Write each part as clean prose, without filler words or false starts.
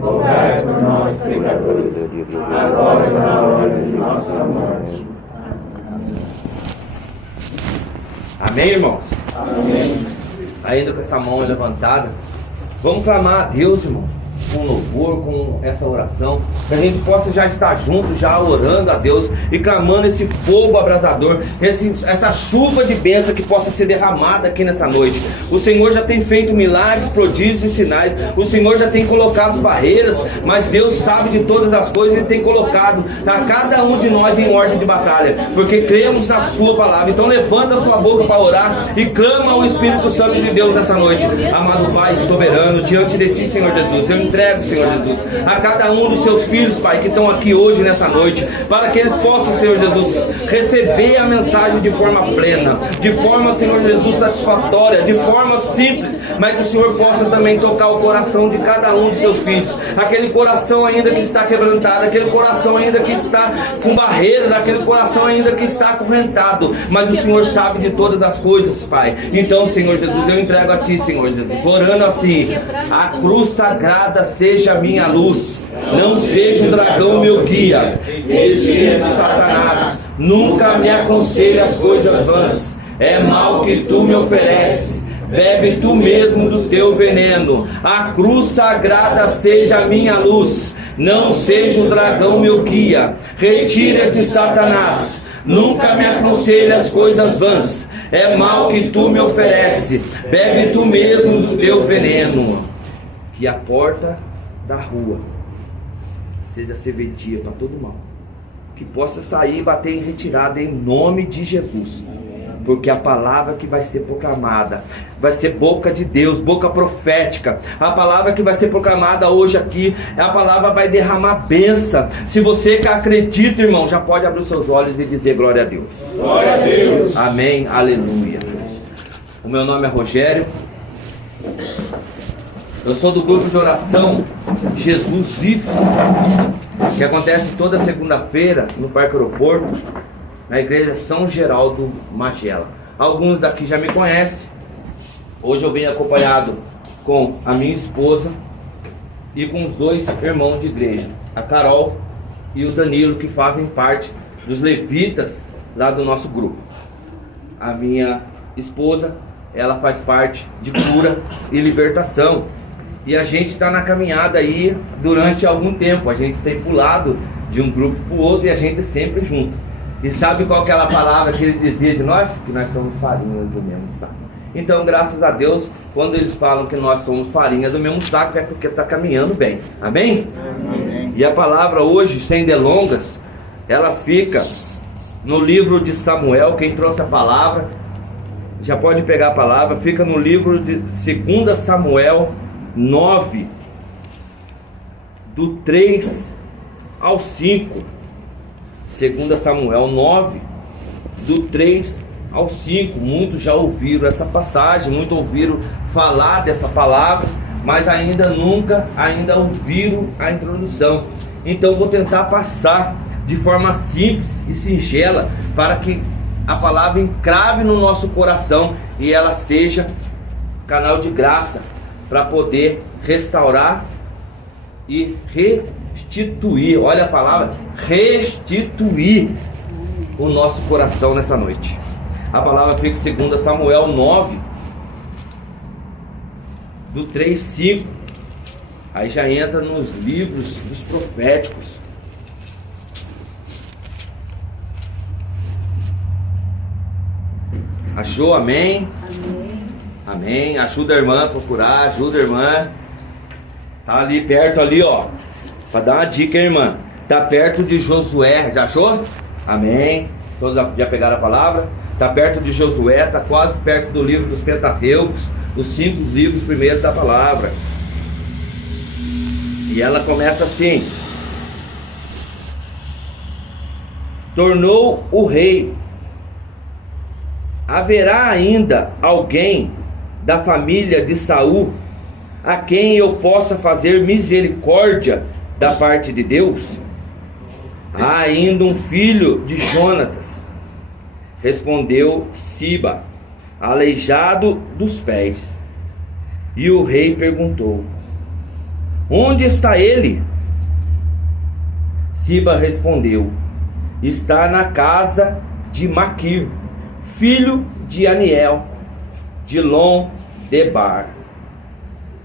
rogai por nós, pecadores, agora e na hora de nossa morte. Amém, irmãos? Amém. Ainda com essa mão levantada, vamos clamar a Deus, irmão, com louvor, com essa oração, que a gente possa já estar junto, já orando a Deus e clamando esse fogo abrasador, essa chuva de bênção que possa ser derramada aqui nessa noite. O Senhor já tem feito milagres, prodígios e sinais. O Senhor já tem colocado barreiras, mas Deus sabe de todas as coisas e tem colocado a cada um de nós em ordem de batalha, porque cremos na sua palavra. Então levanta a sua boca para orar e clama ao Espírito Santo de Deus nessa noite. Amado Pai soberano, diante de Ti, Senhor Jesus, eu entrego, Senhor Jesus, a cada um dos seus filhos, Pai, que estão aqui hoje nessa noite, para que eles possam, Senhor Jesus, receber a mensagem de forma plena, de forma, Senhor Jesus, satisfatória, de forma simples, mas que o Senhor possa também tocar o coração de cada um dos seus filhos, aquele coração ainda que está quebrantado, aquele coração ainda que está com barreiras, aquele coração ainda que está acorrentado, mas o Senhor sabe de todas as coisas, Pai. Então, Senhor Jesus, eu entrego a Ti, Senhor Jesus, orando assim: a cruz sagrada seja a minha luz, não seja o dragão meu guia, vigilante de Satanás, nunca me aconselhe as coisas vãs, é mal que tu me ofereces, bebe tu mesmo do teu veneno. A cruz sagrada seja a minha luz, não seja o dragão meu guia, retira-te Satanás, nunca me aconselhe as coisas vãs, é mal que tu me ofereces, bebe tu mesmo do teu veneno. Que a porta da rua seja serventia para todo mal, que possa sair e bater em retirada em nome de Jesus, porque a palavra que vai ser proclamada vai ser boca de Deus, boca profética. A palavra que vai ser proclamada hoje aqui, a palavra vai derramar bênção. Se você que acredita, irmão, já pode abrir os seus olhos e dizer glória a Deus. Glória a Deus. Amém, aleluia. O meu nome é Rogério, eu sou do grupo de oração Jesus Vive, que acontece toda segunda-feira no Parque Aeroporto, na igreja São Geraldo Magela. Alguns daqui já me conhecem. Hoje eu venho acompanhado com a minha esposa e com os dois irmãos de igreja, a Carol e o Danilo, que fazem parte dos levitas lá do nosso grupo. A minha esposa, ela faz parte de cura e libertação. E a gente está na caminhada aí durante algum tempo. A gente tem pulado de um grupo para o outro e a gente sempre junto. E sabe qual que é aquela palavra que ele dizia de nós? Que nós somos farinhas do mesmo saco. Então, graças a Deus, quando eles falam que nós somos farinha do mesmo saco, é porque está caminhando bem. Amém? Amém. E a palavra hoje, sem delongas, ela fica no livro de Samuel. Quem trouxe a palavra já pode pegar a palavra. Fica no livro de 2 Samuel 9, do 3 ao 5. 2 Samuel 9, do 3 ao 5. Muitos já ouviram essa passagem, muitos ouviram falar dessa palavra, mas ainda ouviram a introdução. Então vou tentar passar de forma simples e singela, para que a palavra encrave no nosso coração e ela seja canal de graça para poder restaurar e restituir. Olha a palavra, restituir o nosso coração nessa noite. A palavra fica em 2 Samuel 9, do 3, 5. Aí já entra nos livros dos proféticos. Achou? Amém? Amém. Amém. Ajuda a irmã a procurar, ajuda a irmã. Tá ali perto ali, ó. Para dar uma dica, hein, irmã. Tá perto de Josué. Já achou? Amém. Todos já pegaram a palavra? Tá perto de Josué, tá quase perto do livro dos Pentateucos, os 5 livros primeiros da palavra. E ela começa assim: tornou o rei. Haverá ainda alguém da família de Saul a quem eu possa fazer misericórdia da parte de Deus? Há ainda um filho de Jonatas, respondeu Siba, aleijado dos pés. E o rei perguntou: onde está ele? Siba respondeu: está na casa de Maquir, filho de Aniel, de Lon-debar.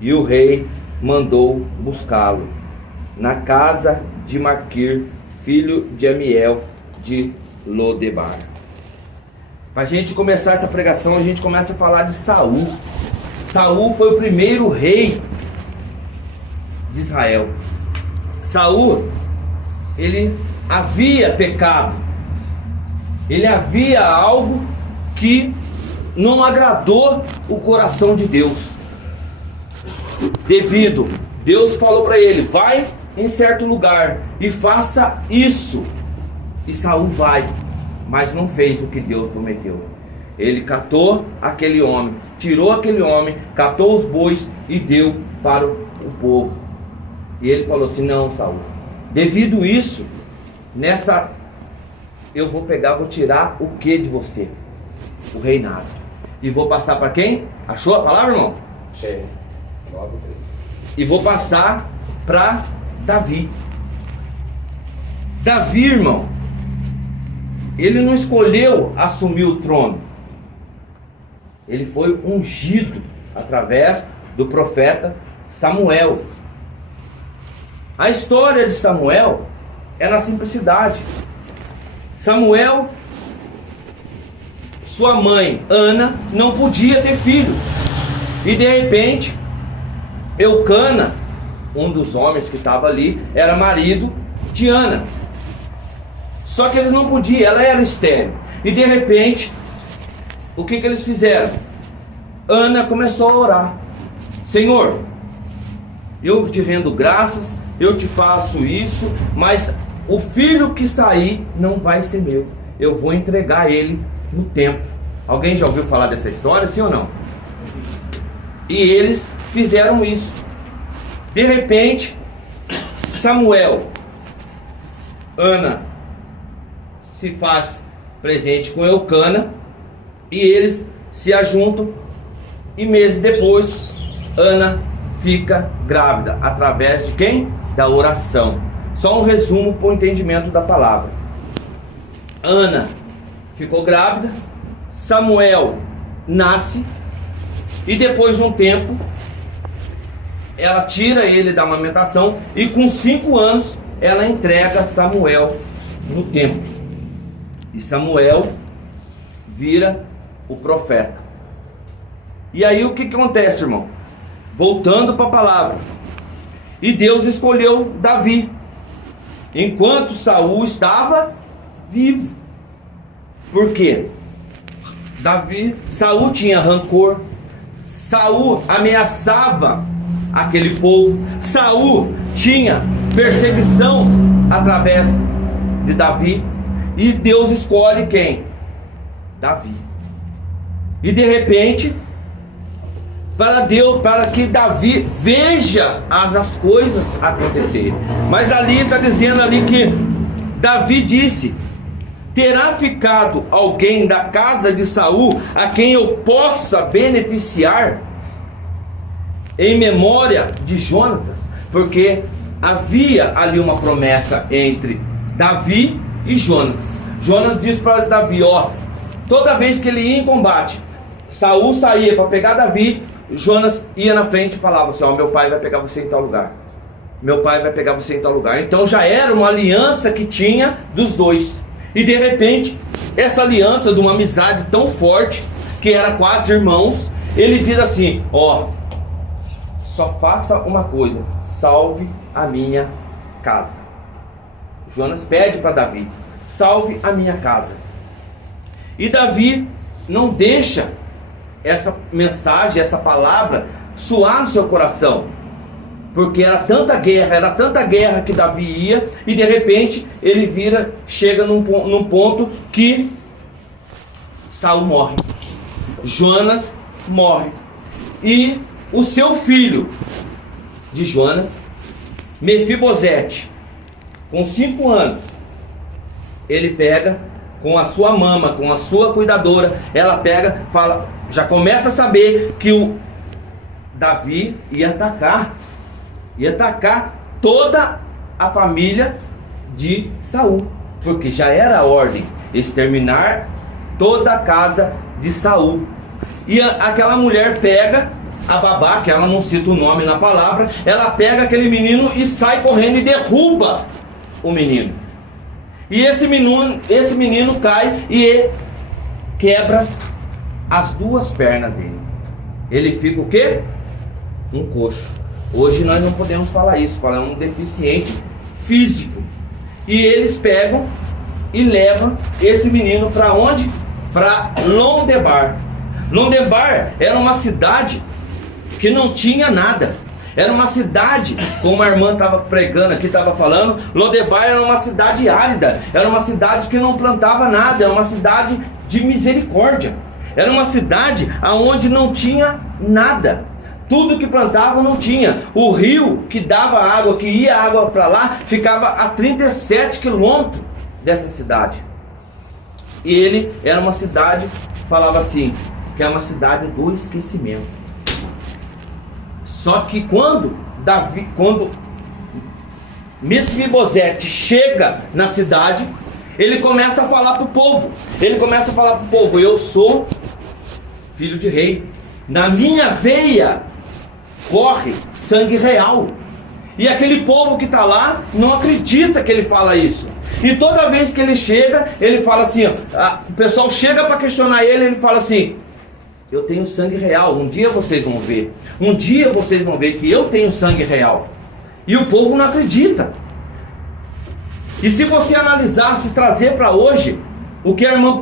E o rei mandou buscá-lo na casa de Maquir, filho de Amiel, de Lodebar. Para a gente começar essa pregação, a gente começa a falar de Saul. Saul foi o primeiro rei de Israel. Saul, ele havia pecado. Ele havia algo que não agradou o coração de Deus. Deus falou para ele: vai em certo lugar e faça isso. E Saul vai, mas não fez o que Deus prometeu. Ele catou aquele homem, tirou aquele homem, catou os bois e deu para o povo. E ele falou assim: não, Saul, devido isso, eu vou tirar o que de você? O reinado. E vou passar para quem? Achou a palavra, irmão? Cheio. E vou passar para Davi. Davi, irmão, ele não escolheu assumir o trono. Ele foi ungido através do profeta Samuel. A história de Samuel é na simplicidade. Samuel, sua mãe Ana não podia ter filhos. E de repente, Eucana, um dos homens que estava ali, era marido de Ana. Só que eles não podiam, ela era estéril. E de repente, o que eles fizeram? Ana começou a orar: Senhor, eu te rendo graças, eu te faço isso, mas o filho que sair não vai ser meu. Eu vou entregar ele no templo. Alguém já ouviu falar dessa história, sim ou não? E eles fizeram isso. De repente, Samuel, Ana se faz presente com Eucana e eles se ajuntam, e meses depois Ana fica grávida. Através de quem? Da oração. Só um resumo para o entendimento da palavra. Ana ficou grávida, Samuel nasce, e depois de um tempo ela tira ele da amamentação, e com 5 anos ela entrega Samuel no templo. E Samuel vira o profeta. E aí o que acontece, irmão? Voltando para a palavra. E Deus escolheu Davi enquanto Saul estava vivo. Por quê? Saul tinha rancor. Saul ameaçava aquele povo. Saul tinha perseguição através de Davi. E Deus escolhe quem? Davi. E de repente, para que Davi veja as coisas acontecerem. Mas ali está dizendo ali que Davi disse: terá ficado alguém da casa de Saul a quem eu possa beneficiar em memória de Jonatas? Porque havia ali uma promessa entre Davi e Jonatas. Jonatas disse para Davi: ó, toda vez que ele ia em combate, Saul saía para pegar Davi, Jonas ia na frente e falava assim: ó, meu pai vai pegar você em tal lugar, meu pai vai pegar você em tal lugar. Então já era uma aliança que tinha dos dois. E de repente, essa aliança de uma amizade tão forte, que era quase irmãos, ele diz assim: ó, só faça uma coisa, salve a minha casa. Jonas pede para Davi: salve a minha casa. E Davi não deixa essa mensagem, essa palavra soar no seu coração, porque era tanta guerra que Davi ia, e de repente ele chega num ponto que Saul morre, Jonas morre, e o seu filho de Jonas, Mefibosete, com 5 anos, ele pega com a sua mama, com a sua cuidadora, ela pega, fala, já começa a saber que o Davi ia atacar e atacar toda a família de Saul, porque já era a ordem exterminar toda a casa de Saul. E aquela mulher pega a babá, que ela não cita o nome na palavra, ela pega aquele menino e sai correndo e derruba o menino. E esse menino cai e quebra as duas pernas dele. Ele fica o quê? Um coxo. Hoje nós não podemos falar isso, falar um deficiente físico. E eles pegam e levam esse menino para onde? Para Londebar. Londebar era uma cidade que não tinha nada. Era uma cidade, como a irmã estava pregando aqui, estava falando, Londebar era uma cidade árida, era uma cidade que não plantava nada, era uma cidade de misericórdia. Era uma cidade onde não tinha nada. Tudo que plantava não tinha. O rio que dava água, que ia água para lá, ficava a 37 quilômetros dessa cidade. E ele era uma cidade, falava assim, que é uma cidade do esquecimento. Só que quando Mefibosete chega na cidade, ele começa a falar para o povo. Ele começa a falar para o povo: eu sou filho de rei. Na minha veia corre sangue real. E aquele povo que está lá não acredita que ele fala isso. E toda vez que ele chega, ele fala assim, ó, o pessoal chega para questionar ele, ele fala assim: eu tenho sangue real, um dia vocês vão ver. Um dia vocês vão ver que eu tenho sangue real. E o povo não acredita. E se você analisasse, trazer para hoje o que a irmã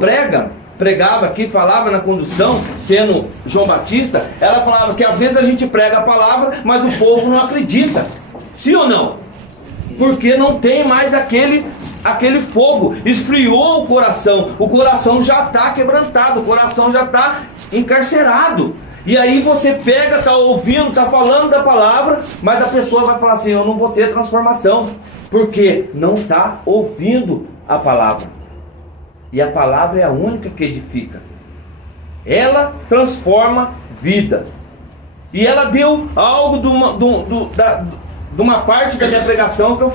pregava aqui, falava na condução, sendo João Batista, ela falava que às vezes a gente prega a palavra, mas o povo não acredita. Sim ou não? Porque não tem mais aquele fogo, esfriou o coração já está quebrantado, o coração já está encarcerado. E aí você pega, está ouvindo, está falando da palavra, mas a pessoa vai falar assim: eu não vou ter transformação, porque não está ouvindo a palavra. E a palavra é a única que edifica. Ela transforma vida. E ela deu algo de uma parte da minha pregação que eu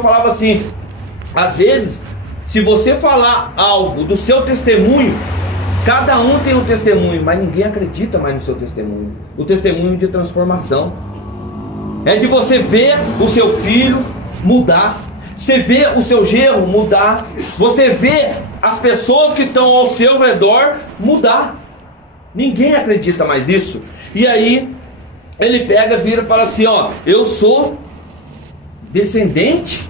falava assim: às vezes, se você falar algo do seu testemunho, cada um tem um testemunho, mas ninguém acredita mais no seu testemunho. O testemunho de transformação é de você ver o seu filho mudar, você vê o seu genro mudar, você vê as pessoas que estão ao seu redor mudar. Ninguém acredita mais nisso. E aí ele pega, vira e fala assim: ó, eu sou descendente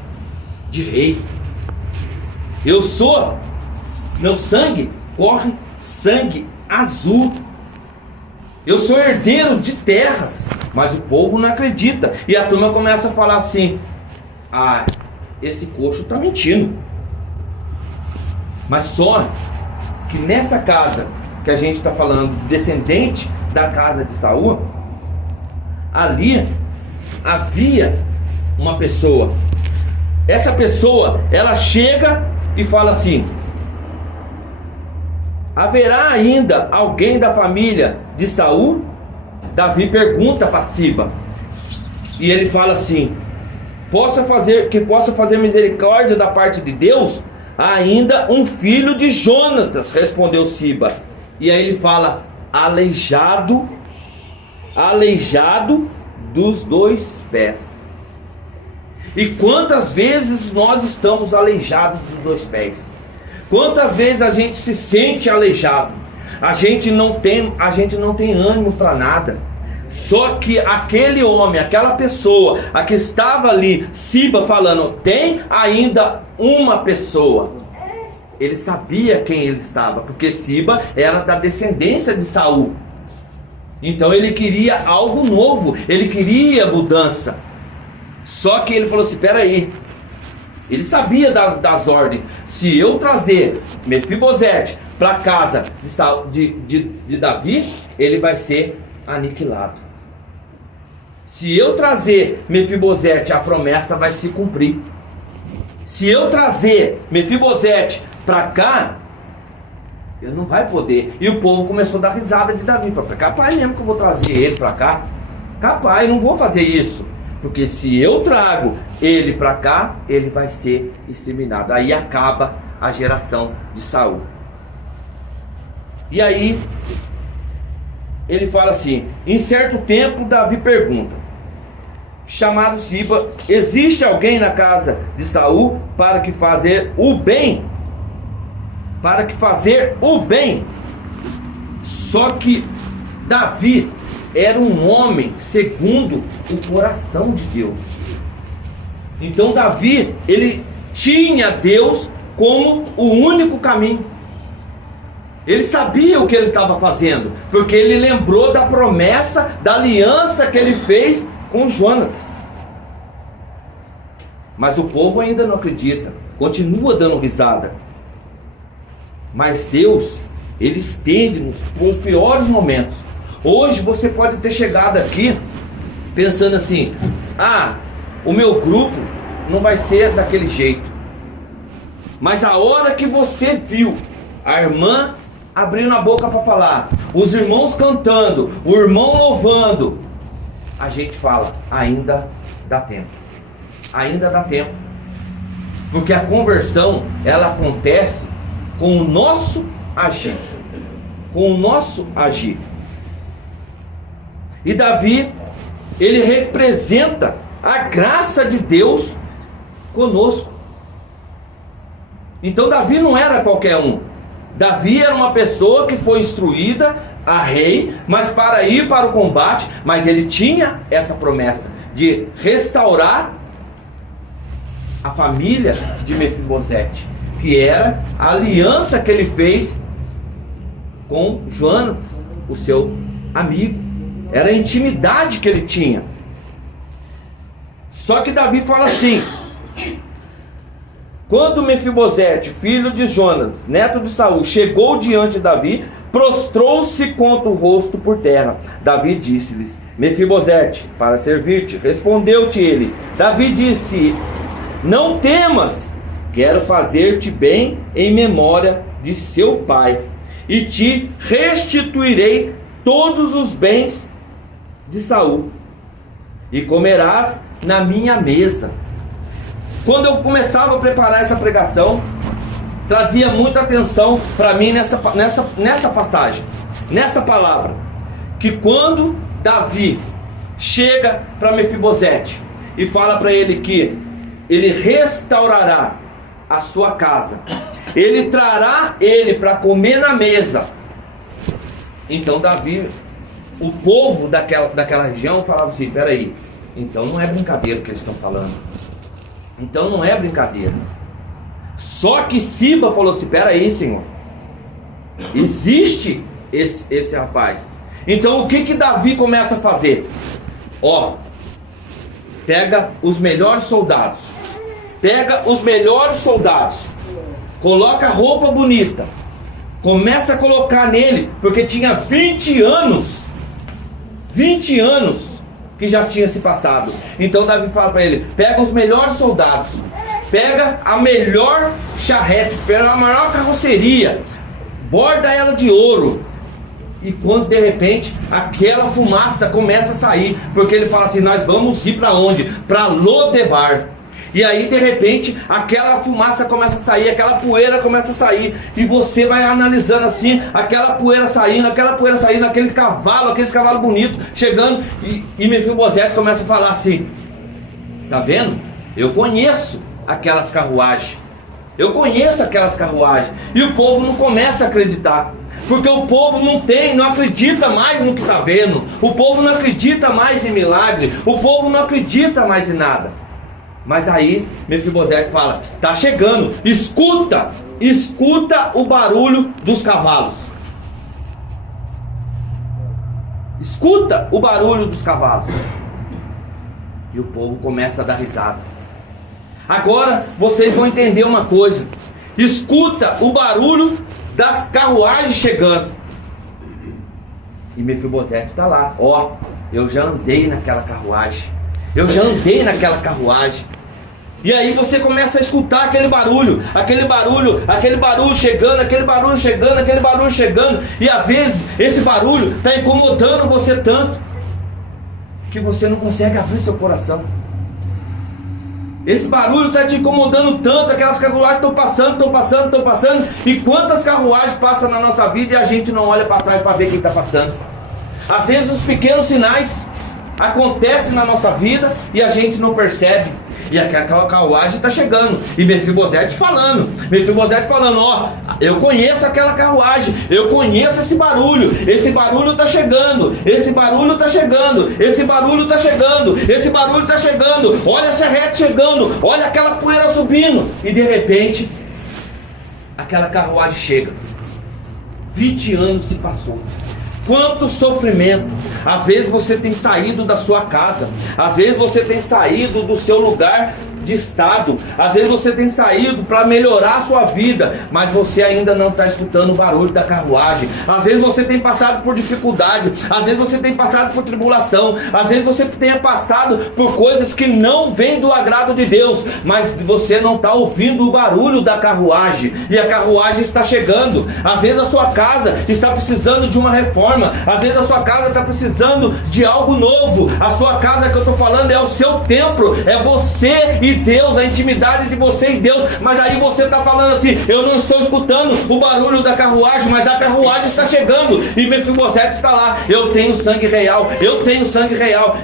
de rei. Eu sou, meu sangue corre sangue azul. Eu sou herdeiro de terras. Mas o povo não acredita. E a turma começa a falar assim: ah, esse coxo está mentindo. Mas só que nessa casa que a gente está falando, descendente da casa de Saul, ali havia uma pessoa. Essa pessoa, ela chega e fala assim: haverá ainda alguém da família de Saul? Davi pergunta para Siba. E ele fala assim: possa fazer misericórdia da parte de Deus? Ainda um filho de Jonatas, respondeu Siba. E aí ele fala: aleijado dos dois pés. E quantas vezes nós estamos aleijados dos dois pés? Quantas vezes a gente se sente aleijado? A gente não tem ânimo para nada. Só que aquele homem, aquela pessoa, a que estava ali, Siba, falando: tem ainda uma pessoa. Ele sabia quem ele estava, porque Siba era da descendência de Saul. Então ele queria algo novo, ele queria mudança. Só que ele falou assim: peraí, ele sabia das ordens. Se eu trazer Mefibosete para a casa de Davi, ele vai ser aniquilado. Se eu trazer Mefibosete, a promessa vai se cumprir. Se eu trazer Mefibosete para cá, ele não vai poder. E o povo começou a dar risada de Davi. Capaz mesmo que eu vou trazer ele para cá? Capaz, não vou fazer isso. porque se eu trago ele para cá, ele vai ser exterminado. Aí acaba a geração de Saul. E aí ele fala assim: em certo tempo Davi pergunta, chamado Siba, existe alguém na casa de Saul para que fazer o bem? Para que fazer o bem. Só que Davi era um homem segundo o coração de Deus. Então Davi, ele tinha Deus como o único caminho. Ele sabia o que ele estava fazendo, porque ele lembrou da promessa, da aliança que ele fez com Jonatas. Mas o povo ainda não acredita, continua dando risada. Mas Deus, ele estende nos piores momentos. Hoje você pode ter chegado aqui pensando assim: ah, o meu grupo não vai ser daquele jeito. Mas a hora que você viu a irmã abrindo a boca para falar, os irmãos cantando, o irmão louvando, a gente fala: ainda dá tempo. Ainda dá tempo. Porque a conversão, ela acontece com o nosso agir. Com o nosso agir. E Davi, ele representa a graça de Deus conosco. Então Davi não era qualquer um. Davi era uma pessoa que foi instruída a rei, mas para ir para o combate, mas ele tinha essa promessa de restaurar a família de Mefibosete, que era a aliança que ele fez com Jonatas, o seu amigo. Era a intimidade que ele tinha. Só que Davi fala assim: quando Mefibosete, filho de Jonatas, neto de Saul, chegou diante de Davi, prostrou-se contra o rosto por terra. Davi disse-lhes: Mefibosete, para servir-te. Respondeu-te ele. Davi disse: não temas, quero fazer-te bem em memória de seu pai, e te restituirei todos os bens de Saul, e comerás na minha mesa. Quando eu começava a preparar essa pregação, trazia muita atenção para mim nessa passagem, nessa palavra, que quando Davi chega para Mefibosete e fala para ele que ele restaurará a sua casa, ele trará ele para comer na mesa. Então Davi, o povo daquela região falava assim: peraí, então não é brincadeira o que eles estão falando. Então não é brincadeira. Só que Siba falou assim: peraí, Senhor, existe esse rapaz. Então o que Davi começa a fazer? Ó, pega os melhores soldados, coloca roupa bonita, começa a colocar nele, porque tinha 20 anos que já tinha se passado. Então Davi fala para ele: pega os melhores soldados, pega a melhor charrete, pega a maior carroceria, borda ela de ouro. E quando de repente aquela fumaça começa a sair, porque ele fala assim: nós vamos ir para onde? Para Lodebar. E aí de repente aquela fumaça começa a sair, aquela poeira começa a sair, e você vai analisando assim, aquela poeira saindo, aqueles cavalos bonitos chegando, e Mefibosete começa a falar assim: tá vendo? Eu conheço aquelas carruagens, e o povo não começa a acreditar, porque o povo não acredita mais no que está vendo, o povo não acredita mais em milagre, o povo não acredita mais em nada. Mas aí Mefibosete fala: tá chegando, escuta o barulho dos cavalos. Escuta o barulho dos cavalos. E o povo começa a dar risada. Agora vocês vão entender uma coisa: escuta o barulho das carruagens chegando. E Mefibosete está lá: ó, eu já andei naquela carruagem. E aí você começa a escutar aquele barulho chegando, e às vezes esse barulho está incomodando você tanto. que você não consegue abrir seu coração. Esse barulho está te incomodando tanto, aquelas carruagens estão passando, e quantas carruagens passam na nossa vida e a gente não olha para trás para ver quem está passando. Às vezes os pequenos sinais acontecem na nossa vida e a gente não percebe. E aquela carruagem está chegando. E Mefibosete falando, ó, eu conheço aquela carruagem, eu conheço esse barulho está chegando, esse barulho está chegando, olha a charrete chegando, olha aquela poeira subindo. E de repente, aquela carruagem chega. 20 anos se passou. Quanto sofrimento. Às vezes você tem saído da sua casa, às vezes você tem saído do seu lugar de estado, às vezes você tem saído para melhorar a sua vida, mas você ainda não está escutando o barulho da carruagem. Às vezes você tem passado por dificuldade, às vezes você tem passado por tribulação, às vezes você tem passado por coisas que não vêm do agrado de Deus, mas você não está ouvindo o barulho da carruagem, e a carruagem está chegando. Às vezes a sua casa está precisando de uma reforma, às vezes a sua casa está precisando de algo novo. A sua casa que eu estou falando é o seu templo, é você e Deus, a intimidade de você e Deus. Mas aí você está falando assim: eu não estou escutando o barulho da carruagem, mas a carruagem está chegando. E Mefibosete está lá: eu tenho sangue real,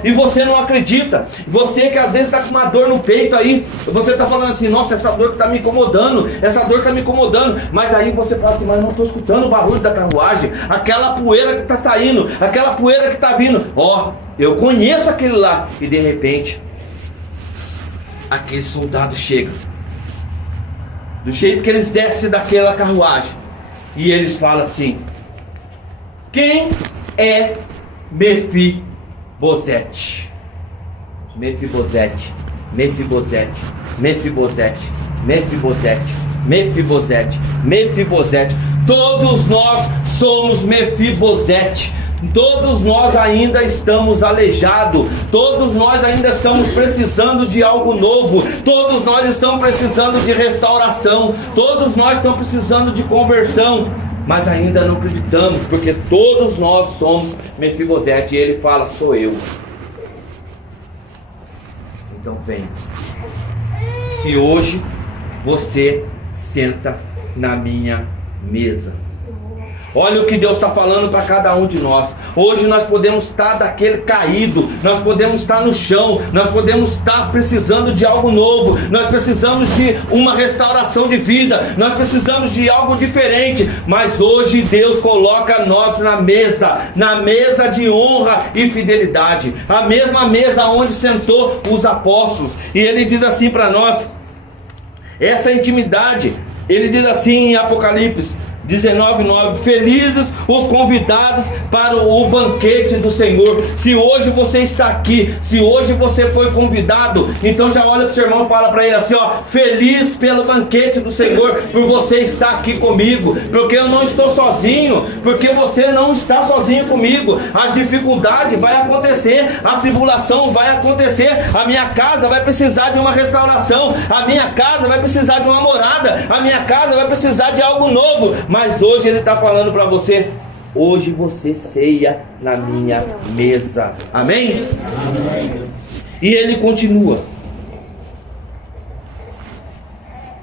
e você não acredita. Você que às vezes está com uma dor no peito aí, você está falando assim: nossa, essa dor está me incomodando, mas aí você fala assim: mas eu não estou escutando o barulho da carruagem, aquela poeira que está saindo, aquela poeira que está vindo. Ó, eu conheço aquele lá. E de repente aquele soldado chega, do jeito que eles descem daquela carruagem, e eles falam assim: quem é Mefibosete? Mefibosete, Mefibosete, Mefibosete, Mefibosete, Mefibosete, Mefibosete. Todos nós somos Mefibosete. Todos nós ainda estamos aleijados, todos nós ainda estamos precisando de algo novo, todos nós estamos precisando de restauração, todos nós estamos precisando de conversão, mas ainda não acreditamos, porque todos nós somos Mefibosete. E ele fala: sou eu. Então vem, e hoje você senta na minha mesa. Olha o que Deus está falando para cada um de nós. Hoje nós podemos estar daquele caído, nós podemos estar no chão, nós podemos estar precisando de algo novo, nós precisamos de uma restauração de vida, nós precisamos de algo diferente. Mas hoje Deus coloca nós na mesa de honra e fidelidade, a mesma mesa onde sentou os apóstolos. E ele diz assim para nós, essa intimidade. Ele diz assim em Apocalipse 19:9: felizes os convidados para o banquete do Senhor. Se hoje você está aqui, se hoje você foi convidado, então já olha para o seu irmão e fala para ele assim: ó, feliz pelo banquete do Senhor, por você estar aqui comigo, porque eu não estou sozinho, porque você não está sozinho comigo. As dificuldades vai acontecer, a tribulação vai acontecer, a minha casa vai precisar de uma restauração, a minha casa vai precisar de uma morada, a minha casa vai precisar de algo novo. Mas hoje ele está falando para você: hoje você ceia na minha mesa. Amém? Amém? E ele continua.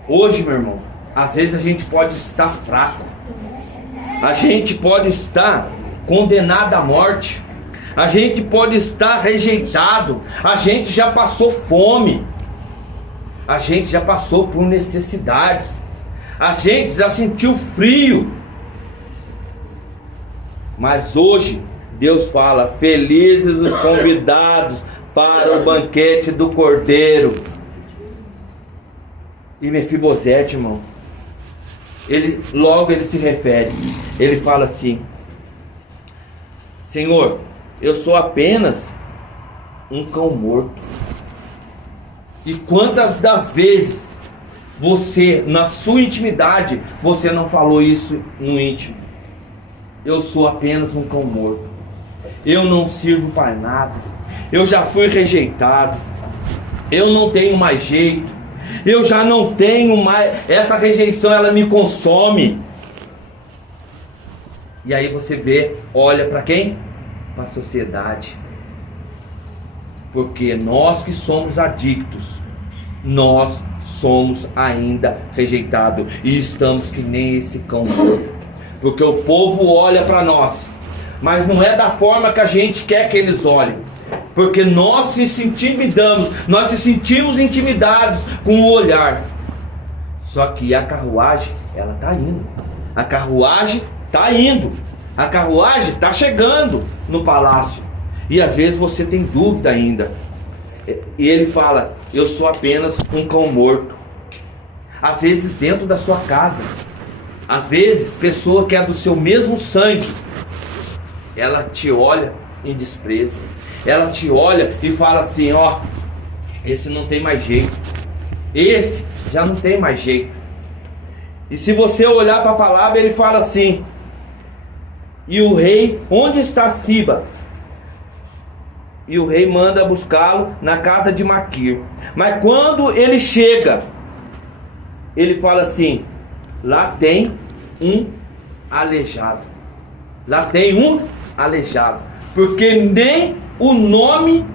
Hoje, meu irmão, às vezes a gente pode estar fraco, a gente pode estar condenado à morte, a gente pode estar rejeitado, a gente já passou fome, a gente já passou por necessidades, a gente já sentiu frio. Mas hoje Deus fala: felizes os convidados para o banquete do Cordeiro. E Mefibosete, irmão, ele se refere, ele fala assim: Senhor, eu sou apenas um cão morto. E quantas das vezes você, na sua intimidade, você não falou isso no íntimo? Eu sou apenas um cão morto, eu não sirvo para nada, eu já fui rejeitado, eu não tenho mais jeito, eu já não tenho mais, essa rejeição ela me consome. E aí você vê, olha para quem? Para a sociedade. Porque nós que somos adictos, nós somos ainda rejeitados e estamos que nem esse cão morto. Porque o povo olha para nós, mas não é da forma que a gente quer que eles olhem. Porque nós se intimidamos, nós se sentimos intimidados com o olhar. Só que a carruagem, ela está indo. A carruagem está indo. A carruagem está chegando no palácio. E às vezes você tem dúvida ainda. E ele fala, eu sou apenas um cão morto. Às vezes dentro da sua casa. Às vezes, pessoa que é do seu mesmo sangue, ela te olha em desprezo. Ela te olha e fala assim, ó, esse não tem mais jeito. Esse já não tem mais jeito. E se você olhar para a palavra, ele fala assim, e o rei, onde está Siba? E o rei manda buscá-lo na casa de Maquir. Mas quando ele chega, ele fala assim, lá tem um aleijado. Lá tem um aleijado. Porque nem o nome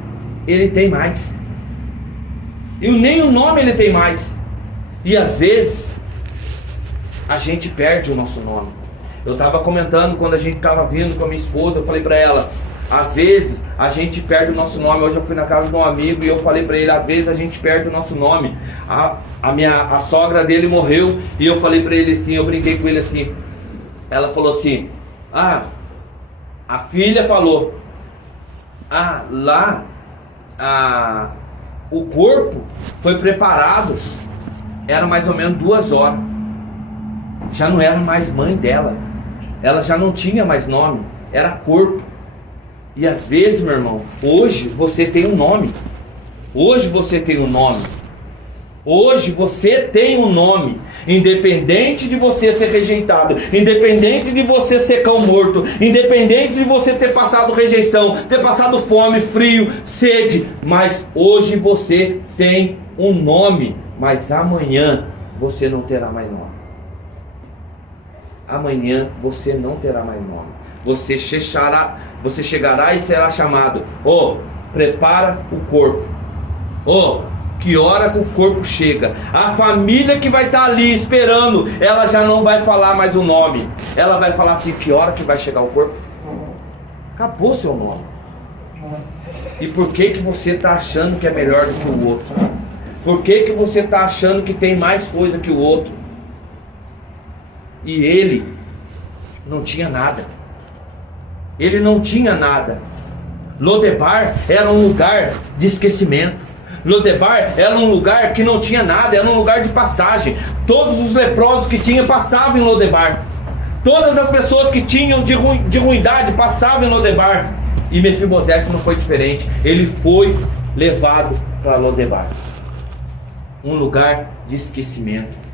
ele tem mais. E nem o nome ele tem mais. E às vezes a gente perde o nosso nome. Eu estava comentando quando a gente estava vindo com a minha esposa, eu falei para ela, às vezes a gente perde o nosso nome. Hoje eu fui na casa de um amigo e eu falei para ele, às vezes a gente perde o nosso nome. A sogra dele morreu e eu falei para ele assim, eu brinquei com ele assim. Ela falou assim, a filha falou, lá o corpo foi preparado, era mais ou menos 2 horas. Já não era mais mãe dela, ela já não tinha mais nome, era corpo. E às vezes, meu irmão, hoje você tem um nome. Hoje você tem um nome. Hoje você tem um nome. Independente de você ser rejeitado, independente de você ser cão morto, independente de você ter passado rejeição, ter passado fome, frio, sede, mas hoje você tem um nome. Mas amanhã você não terá mais nome. Amanhã você não terá mais nome. Você chegará e será chamado. Prepara o corpo. Que hora que o corpo chega. A família que vai estar ali esperando, ela já não vai falar mais o nome. Ela vai falar assim, que hora que vai chegar o corpo? Acabou seu nome. E por que você está achando que é melhor do que o outro? Por que você está achando que tem mais coisa que o outro? E ele não tinha nada. Ele não tinha nada. Lodebar era um lugar de esquecimento. Lodebar era um lugar que não tinha nada, era um lugar de passagem. Todos os leprosos que tinham passavam em Lodebar. Todas as pessoas que tinham de ruindade passavam em Lodebar. E Mefibosete não foi diferente. Ele foi levado para Lodebar, um lugar de esquecimento.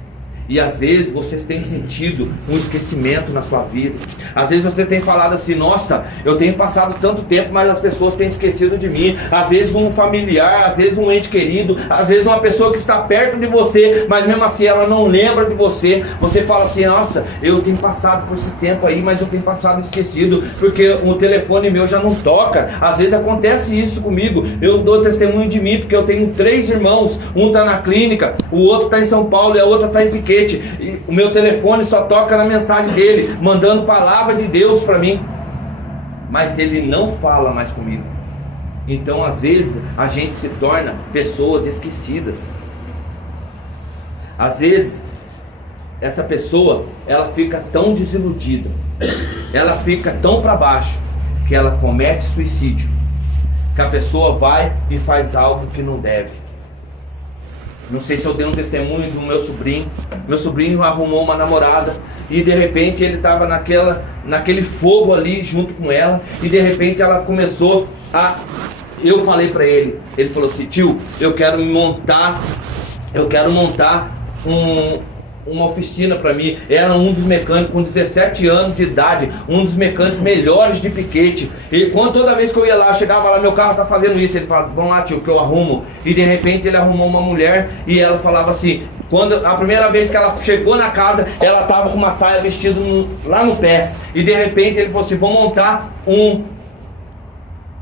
E às vezes você tem sentido um esquecimento na sua vida. Às vezes você tem falado assim, nossa, eu tenho passado tanto tempo, mas as pessoas têm esquecido de mim. Às vezes um familiar, às vezes um ente querido, às vezes uma pessoa que está perto de você, mas mesmo assim ela não lembra de você. Você fala assim, nossa, eu tenho passado por esse tempo aí, mas eu tenho passado esquecido, porque o telefone meu já não toca. Às vezes acontece isso comigo. Eu dou testemunho de mim, porque eu tenho 3 irmãos. Um está na clínica, o outro está em São Paulo e a outra está em Piquete. E o meu telefone só toca na mensagem dele, mandando palavra de Deus para mim, mas ele não fala mais comigo. Então às vezes a gente se torna pessoas esquecidas. Às vezes essa pessoa, ela fica tão desiludida, ela fica tão para baixo, que ela comete suicídio, que a pessoa vai e faz algo que não deve. Não sei se eu tenho um testemunho do meu sobrinho. Meu sobrinho arrumou uma namorada e de repente ele estava naquele fogo ali junto com ela. E de repente ela começou a... Eu falei para ele, ele falou assim, tio, eu quero montar uma oficina para mim. Era um dos mecânicos com 17 anos de idade, um dos mecânicos melhores de Piquete. E toda vez que eu ia lá, eu chegava lá, meu carro tá fazendo isso. Ele falava, vamos lá, tio, que eu arrumo. E de repente ele arrumou uma mulher e ela falava assim, quando a primeira vez que ela chegou na casa, ela tava com uma saia vestida lá no pé. E de repente ele falou assim, vou montar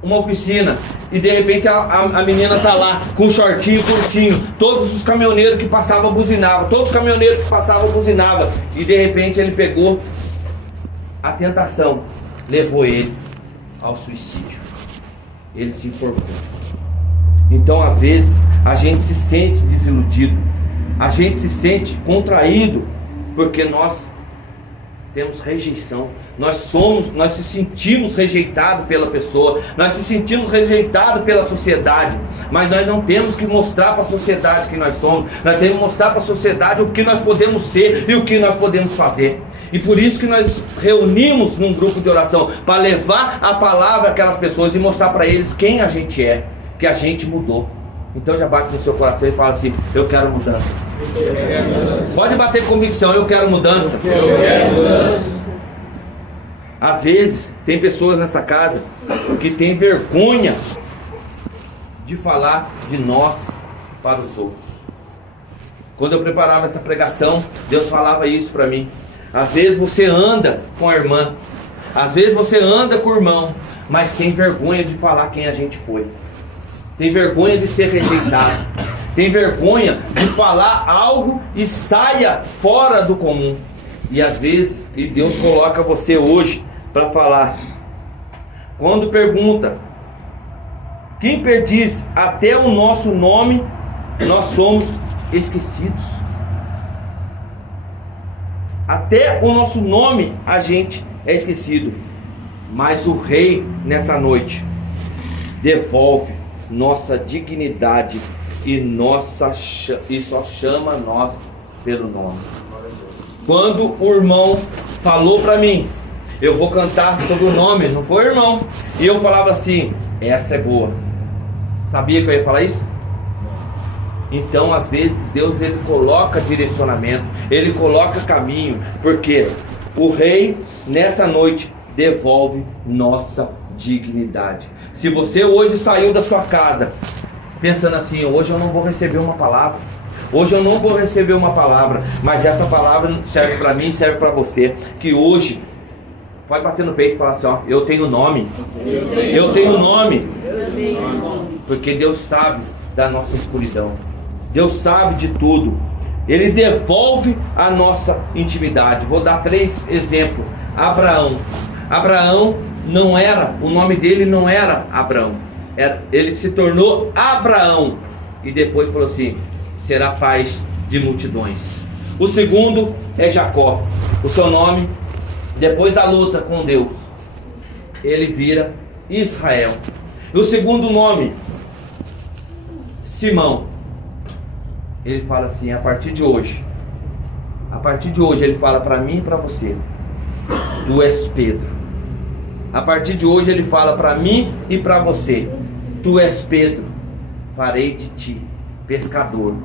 uma oficina e de repente a menina tá lá com um shortinho curtinho, todos os caminhoneiros que passavam buzinavam, e de repente ele pegou a tentação, levou ele ao suicídio, ele se enforcou. Então às vezes a gente se sente desiludido, a gente se sente contraído, porque nós temos rejeição, nós se sentimos rejeitados pela pessoa, nós se sentimos rejeitados pela sociedade, mas nós não temos que mostrar para a sociedade que nós somos, nós temos que mostrar para a sociedade o que nós podemos ser e o que nós podemos fazer. E por isso que nós reunimos num grupo de oração, para levar a palavra àquelas pessoas e mostrar para eles quem a gente é, que a gente mudou. Então já bate no seu coração e fala assim: eu quero mudança. Pode bater convicção: eu quero mudança. Às vezes tem pessoas nessa casa que tem vergonha de falar de nós para os outros. Quando eu preparava essa pregação, Deus falava isso para mim. Às vezes você anda com a irmã, às vezes você anda com o irmão, mas tem vergonha de falar quem a gente foi. Tem vergonha de ser rejeitado. Tem vergonha de falar algo e saia fora do comum. E às vezes, e Deus coloca você hoje para falar. Quando pergunta: quem perdiz até o nosso nome, nós somos esquecidos. Até o nosso nome a gente é esquecido. Mas o Rei nessa noite devolve nossa dignidade e só chama nós pelo nome. Quando o irmão falou para mim: eu vou cantar sobre o nome, não foi, irmão? E eu falava assim: essa é boa. Sabia que eu ia falar isso? Então às vezes Deus, ele coloca direcionamento, ele coloca caminho, porque o Rei nessa noite devolve nossa dignidade. Se você hoje saiu da sua casa pensando assim: hoje eu não vou receber uma palavra, hoje eu não vou receber uma palavra, mas essa palavra serve para mim, serve para você, que hoje pode bater no peito e falar assim: ó, eu tenho nome, eu tenho nome, porque Deus sabe da nossa escuridão, Deus sabe de tudo, Ele devolve a nossa intimidade. Vou dar 3 exemplos. Abraão não era, o nome dele não era Abraão, ele se tornou Abraão e depois falou assim: será pai de multidões. O segundo é Jacó. O seu nome, depois da luta com Deus, ele vira Israel. E o segundo nome, Simão, ele fala assim: a partir de hoje ele fala para mim e para você: tu és Pedro. A partir de hoje ele fala para mim e para você: tu és Pedro, farei de ti pescador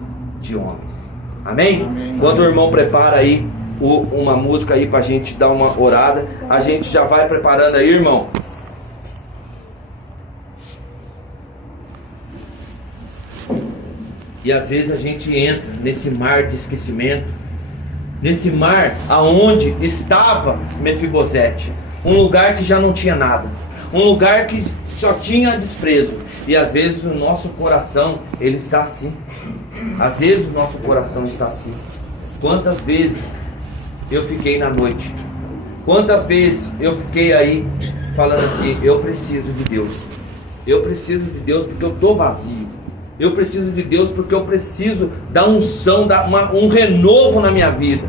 de homens. Amém? Amém. Quando o irmão prepara aí uma música aí pra gente dar uma orada, a gente já vai preparando aí, irmão. E às vezes a gente entra nesse mar de esquecimento, nesse mar aonde estava Mefibosete, um lugar que já não tinha nada, um lugar que só tinha desprezo. E às vezes o nosso coração, ele está assim. Às vezes o nosso coração está assim. Quantas vezes eu fiquei na noite, quantas vezes eu fiquei aí falando assim: eu preciso de Deus, eu preciso de Deus porque eu estou vazio, eu preciso de Deus porque eu preciso da unção, um renovo na minha vida.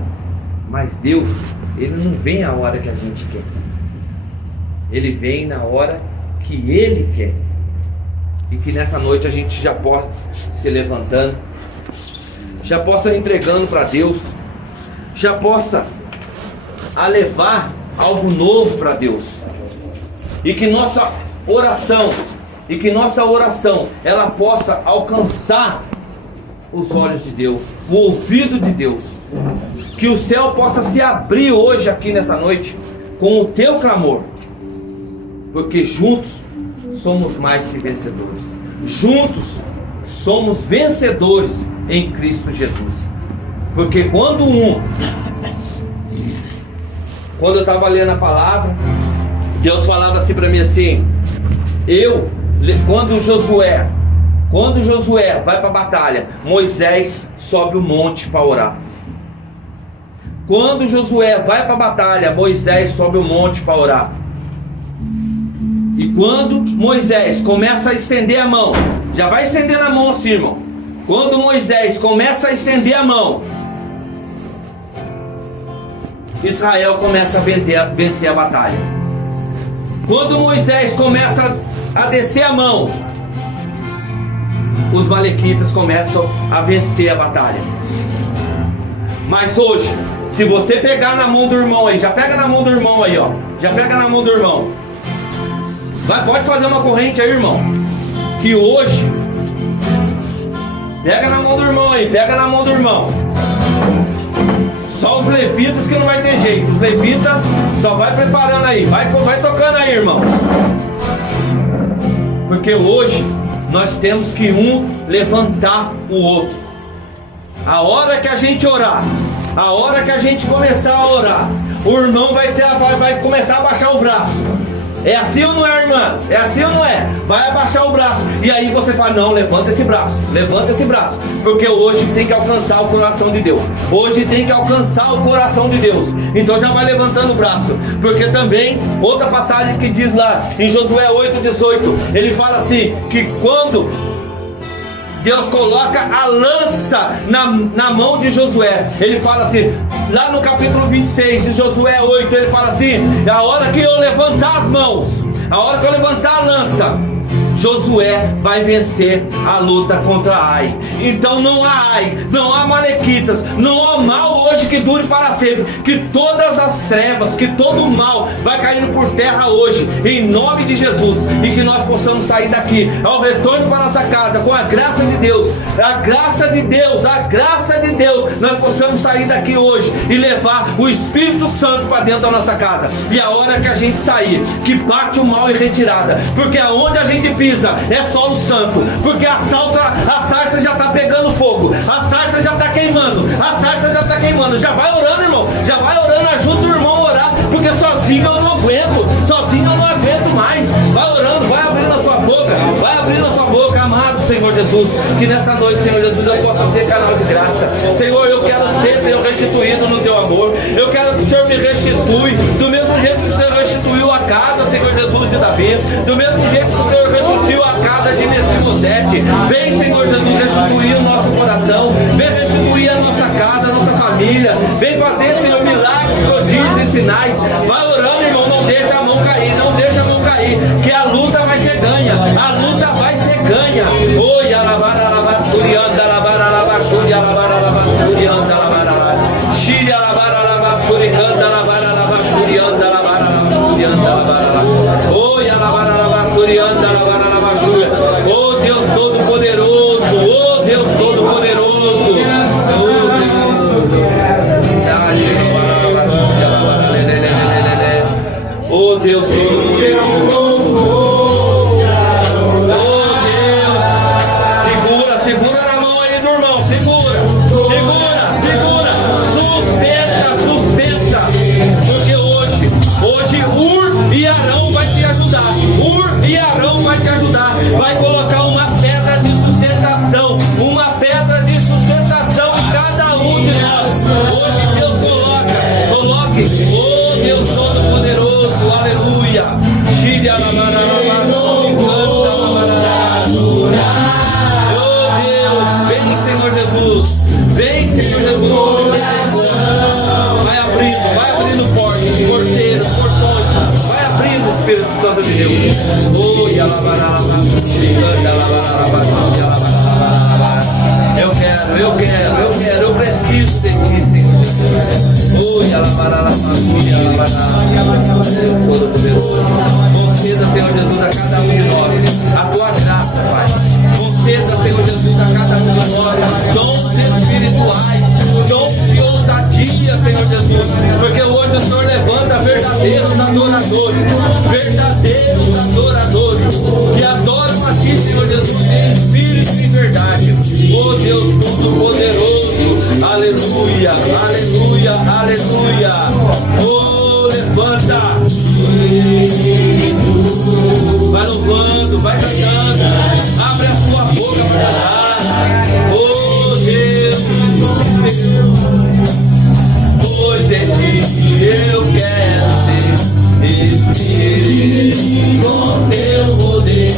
Mas Deus, Ele não vem a hora que a gente quer, Ele vem na hora que Ele quer. E que nessa noite a gente já possa se levantando, já possa entregando para Deus, já possa levar algo novo para Deus. E que nossa oração, ela possa alcançar os olhos de Deus, o ouvido de Deus. Que o céu possa se abrir hoje aqui nessa noite com o teu clamor. Porque juntos somos mais que vencedores. Juntos somos vencedores em Cristo Jesus. Porque quando eu estava lendo a palavra, Deus falava assim para mim assim: Quando Josué vai para a batalha, Moisés sobe o monte para orar. Quando Josué vai para a batalha, Moisés sobe o monte para orar. E quando Moisés começa a estender a mão, já vai estendendo a mão assim, irmão. Quando Moisés começa a estender a mão, Israel começa a vencer a batalha. Quando Moisés começa a descer a mão, os malequitas começam a vencer a batalha. Mas hoje, se você pegar na mão do irmão aí, já pega na mão do irmão aí, ó. Já pega na mão do irmão. Pode fazer uma corrente aí, irmão. Que hoje, pega na mão do irmão aí, pega na mão do irmão. Só os levitas que não vai ter jeito. Os levitas só vai preparando aí. Vai tocando aí, irmão. Porque hoje nós temos que levantar o outro. A hora que a gente orar, a hora que a gente começar a orar, o irmão vai começar a baixar o braço. É assim ou não é, irmã? É assim ou não é? Vai abaixar o braço. E aí você fala, não, levanta esse braço. Levanta esse braço. Porque hoje tem que alcançar o coração de Deus. Hoje tem que alcançar o coração de Deus. Então já vai levantando o braço. Porque também, outra passagem que diz lá, em Josué 8,18, ele fala assim, que quando Deus coloca a lança na mão de Josué, ele fala assim, lá no capítulo 26 de Josué 8, ele fala assim, a hora que eu levantar as mãos, a hora que eu levantar a lança, Josué vai vencer a luta contra Ai. Então não há Ai, não há malequitas, não há mal hoje que dure para sempre. Que todas as trevas, que todo o mal vai caindo por terra hoje, em nome de Jesus. E que nós possamos sair daqui ao retorno para nossa casa com a graça de Deus. A graça de Deus, a graça de Deus. Nós possamos sair daqui hoje e levar o Espírito Santo para dentro da nossa casa. E a hora que a gente sair, que bate o mal em retirada. Porque aonde a gente pisa é solo santo, porque a sarça já está pegando fogo, a sarça já está queimando, a sarça já está queimando. Já vai orando, irmão, já vai orando, ajuda o irmão a orar, porque sozinho eu não aguento mais. Vai orando, vai abrindo a sua boca, amado Senhor Jesus, que nessa noite, Senhor Jesus, eu possa ser canal de graça. Senhor, eu quero ser, Senhor, restituído no teu amor. Eu quero que o Senhor me restitui, do mesmo jeito que o Senhor restituiu a casa, Senhor Jesus, de Davi, do mesmo jeito que o Senhor restituiu a casa de Mefibosete. Vem, Senhor Jesus, restituir o nosso coração, vem restituir a nossa casa, a nossa família, vem fazer, Senhor, milagres, prodígios e sinais. Vai orando, irmão, não deixa a mão cair, que a luta vai ser ganha, a luta vai ser ganha. Oi, alabara, alabasurianda, alabara, alabashuri, alabara, alabasurianda, alabara, shiri, alabara, alabasurianda, alabara, alabashurianda, alabara, alabasurianda, alabara, oi, alabara, alabasurianda, alabara, alabashuri. Oh Deus Todo-Poderoso, oh Deus Todo-Poderoso, oh Deus Todo-Poderoso. Segura na mão aí do irmão, segura, sustenta, porque hoje Ur e Arão vai te ajudar, vai colocar uma pedra de sustentação em cada um de nós. Hoje Deus coloque, oh Deus Todo-Poderoso, aleluia. Shiri alabara alabara, canta alabara. Vem, Senhor Jesus. Vai abrindo portas, porteiros, portões. Vai abrindo, Espírito Santo de Deus. Oi, alabara, eu preciso de ti, Senhor Jesus. Oi, alabara, Todo-Poderoso. Conceda, Senhor Jesus, a cada um de nós a tua graça, Pai. Conceda, Senhor Jesus, a cada um de nós dons espirituais, dons de ousadia, Senhor Jesus, porque hoje o Senhor levanta verdadeiros adoradores, que adoram a Ti, Senhor Jesus, em espírito e em verdade. Oh Deus Todo-Poderoso, aleluia, aleluia, aleluia. Oh, levanta, vai louvando. Pois em ti eu quero ser Espírito com teu poder.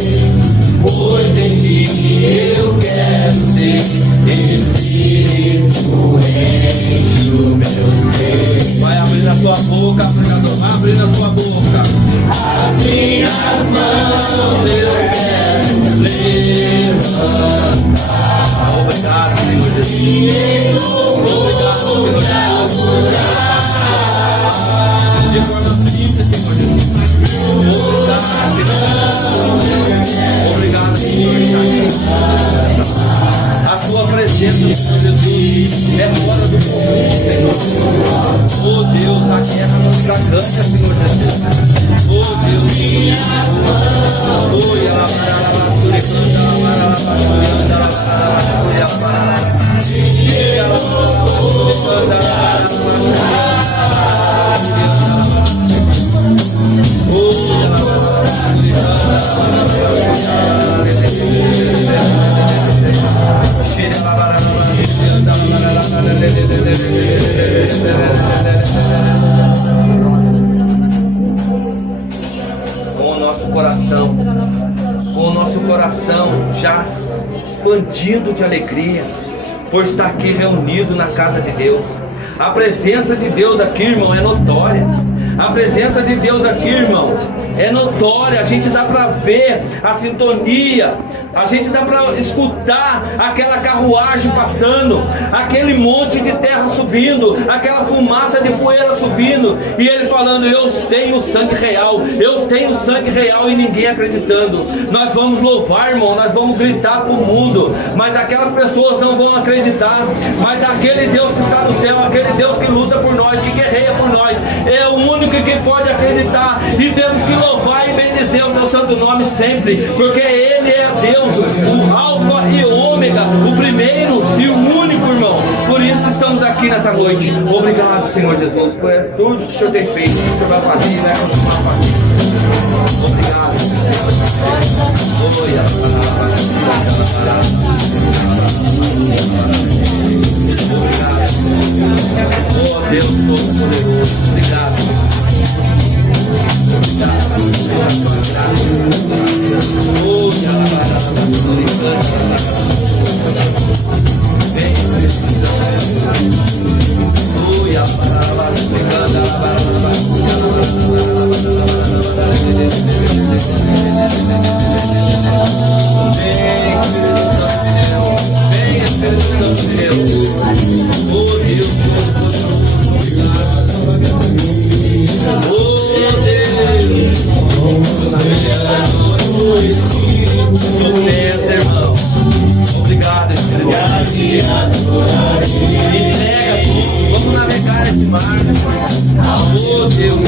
Pois em ti eu quero ser Espírito, enche o meu ser. Vai abrindo a tua boca, pregador, vai abrindo a tua boca. As minhas mãos eu quero levantar. Obrigado, Senhor Jesus. Obrigado, Senhor Jesus. De forma simples, Senhor Jesus. Obrigado, Senhor. Obrigado, Senhor. A tua presença, Senhor Jesus, é fora do comum, Senhor. Oh Deus, a terra nos fraganta, Senhor Jesus. Oh Deus, com o nosso coração já expandido de alegria por estar aqui reunido na casa de Deus. A presença de Deus aqui, irmão, é notória. A presença de Deus aqui, irmão, é notória. A gente dá para ver a sintonia, a gente dá para escutar aquela carruagem passando, aquele monte de terra subindo, aquela fumaça de poeira subindo, e ele falando: eu tenho sangue real, eu tenho sangue real, e ninguém acreditando. Nós vamos louvar, irmão, nós vamos gritar para o mundo, mas aquelas pessoas não vão acreditar. Mas aquele Deus que está no céu, aquele Deus que luta por nós, que guerreia por nós, é o único que pode acreditar, e temos que louvar e bendizer o teu santo nome sempre, porque ele é Deus, o alfa e o ômega, o primeiro e o único, irmão. Por isso estamos aqui nessa noite. Obrigado, Senhor Jesus, por tudo que o Senhor tem feito, que o Senhor vai fazer, né? Obrigado, Senhor. Oh Deus Todo-Poderoso, obrigado. Obrigado, Espírito. Entrega tudo. Vamos navegar esse mar. Oh Deus.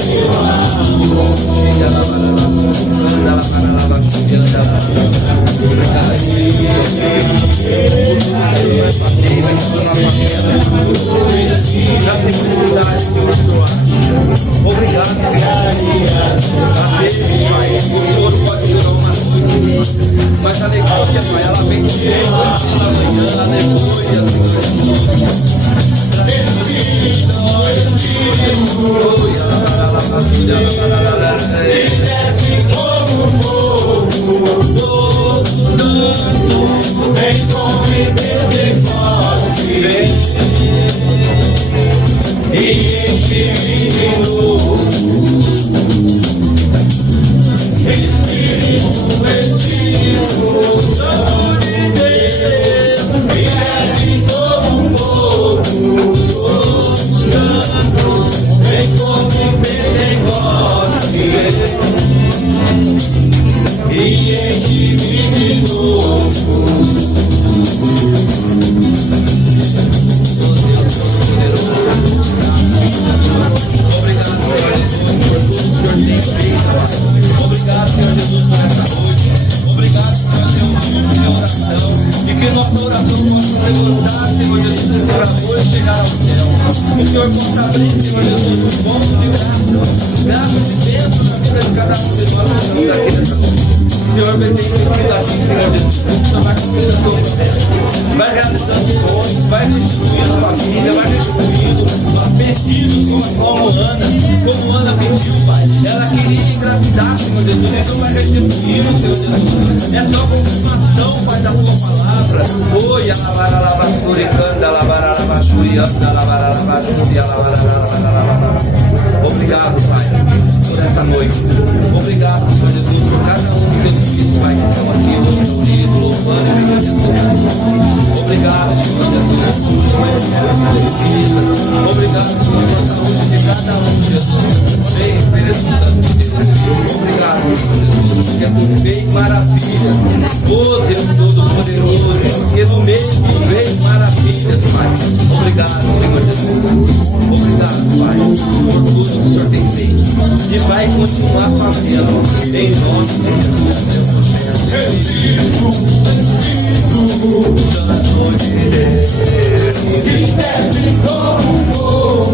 Obrigado, às vezes, Pai, o choro pode durar uma noite, mas a alegria, Pai, ela vem sempre pela manhã, aleluia, vem com e enche-me de novo. Espírito, Santo de Deus, me desce como um fogo, Santo, vem como Pentecoste, e enche-me de novo. Obrigado, Senhor Jesus, por essa noite. Obrigado, Senhor Jesus, pecadores chegar ao céu. Que o Senhor possa abrir, Senhor Jesus, os bons de graça e bênção na vida de cada um de nós que estamos aqui nessa noite. Senhor, vai ter sentido aqui, Senhor Jesus. Senhor, vai cumprir a tua promessa. Vai realizando sonhos, vai restituindo família, vai restituindo pedidos como Ana pediu, Pai. Ela queria engravidar, Senhor Jesus. Então vai restituindo, Senhor Jesus. É só confirmação, Pai, da tua palavra. Oi, alabaralabasuricanda, alabaralabachurianda, alabaralabachuri, alabaralabachuri. Obrigado, Pai, por essa noite. Obrigado, Senhor Jesus, por cada um dos teus filhos, Pai, que estão aqui reunidos, louvando e bendito. Obrigado, Senhor Jesus, por mais essa vida. Obrigado, Senhor, pela saúde de cada um, Jesus. Vem, Espírito Santo de Deus. Obrigado, Senhor Jesus, porque tu fez maravilhas. Oh, Deus Todo-Poderoso, porque no meio tu fez maravilhas, Pai. Obrigado, Senhor Jesus. Obrigado, Pai, por tudo que o Senhor tem feito. E vai continuar fazendo, em nome de Jesus. Espírito Santo de Deus, que desce como fogo.